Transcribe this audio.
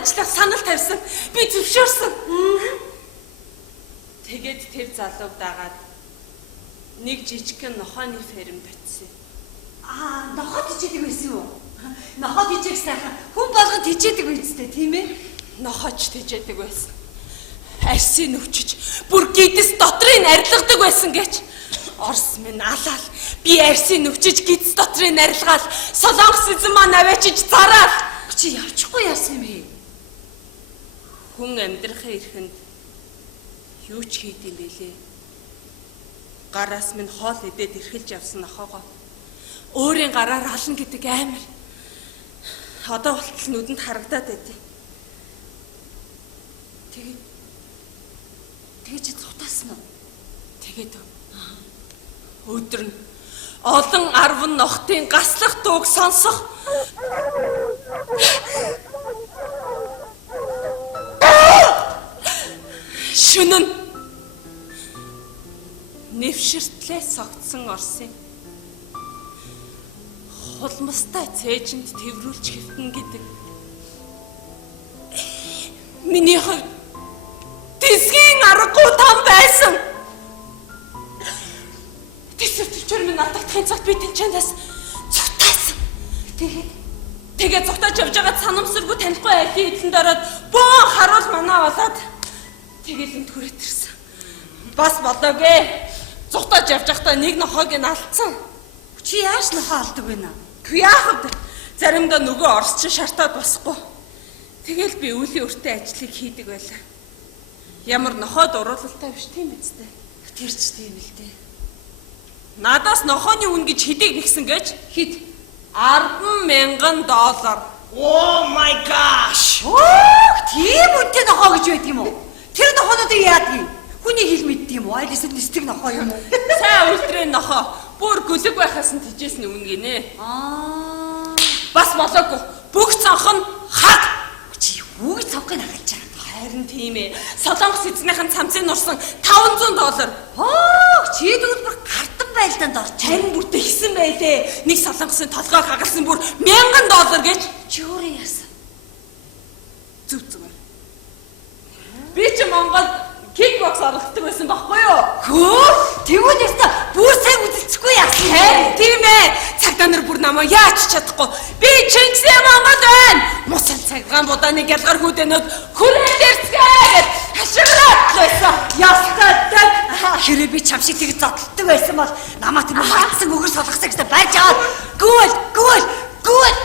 ажиллах санал тавьсан. Би зөвшөөрсөн. Тэгээд тэр залууг дагаад нэг жижигхэн нохооны фермд очив. Нохоод хичээдэг байсан юу? Нохоод хичээх сайхан хүн болгонд хичээдэг үстэй тийм ээ? Нохооч хичээдэг байсан. Арсын нүвчиж бүр гидс дотрыг арилгадаг байсан гэж. Орс минь алаал. Би арсын нүвчиж гидс дотрыг арилгаал. Солонгос эзэн маань аваачиж зараал. Чи явчихгүй яасан юм бэ? Хүн амьдрахын эрхэнд юу ч хийд юм бэлээ. Гараас минь хоол идээд эрхэлж явсан нохоогоо өөрийн гараар ална гэдэг амар. Одоо болтол нүдэнд харагдаад байдیں۔ Тэгээд чи цутаасан уу? Тэгээд өдөр нь олон 10 нохтын гаслах дууг сонсох. Шүнэн нэвширтлээ согтсон Орсын хулмастай цээжинд тэврүүлж хэвтэн гэдэг. Миний хувьд тэсгийн аргагүй том байсан. Тэсвэр төвчөр минь алдагдахын цагт би тэнчэнээс цутаасан. Тэгээд цутаж явж байгаад санамсаргүй танихгүй айлын эдлэнд ороод бөөн харуул манаа болоод тэгээд энд хүрээд ирсэн. Бас болоогүй. Цутаж явж байхдаа нэг нохоог нь алдсан. Чи яаж нохоо алдаг вэ наа? Яахад заримдаа нөгөө орсчин шартаад басахгүй. Тэгэл би үлийн өртөө ажлыг хийдэг байлаа. Ямар нохоод уруулалтай биш тийм үстэй. Тэр ч тийм л дээ. Надаас нохооны үн гэж хэдийг нэгсэн гэж хэд $10,000. Oh my gosh. Тийм үнэтэй нохоо гэж байд юм уу? Тэр нохоонуудыг яадаг юм? Хүний хэл мэддэг юм уу? Айл эсвэл нисдэг нохоо юм уу? Сайн үлдрээ нохоо. Бүр гүлэг байхаас нь тижээсний үн гинэ. Бас болоогүй. Бүх цонх нь хаг. Чи хүүг цонхыг хагалж байгаа. Харин тийм ээ. Солонгос эзнийхэн цамцыг нурсан $500. Чи тэгвэл бүр гартан байлдаанд орч. Харин бүр тэгсэн байлээ. Нэг солонгосын толгойг хагалсан бүр $1,000 гэж. Чи өөрөө яасан? Зүг зүгээр. Би ч Монголд кикбокс оролцдог байсан байхгүй юу? Тэгвэл яста бүр сайн үзэлцэхгүй яасан. Тийм ээ. Цагдаа нар бүр намайг яаж чадахгүй. Би Чингисийн Монгол байна. Мусан цаггаан будааны гялгар хүүдэнүүд хүрээд ирцгээгээд хашиграад байсан. Ястаатай. Хэрэг би чам шиг тэг зодтолдог байсан бол намаа тийм хатсан өгөр солгосоо гэж барьж аваад гүйл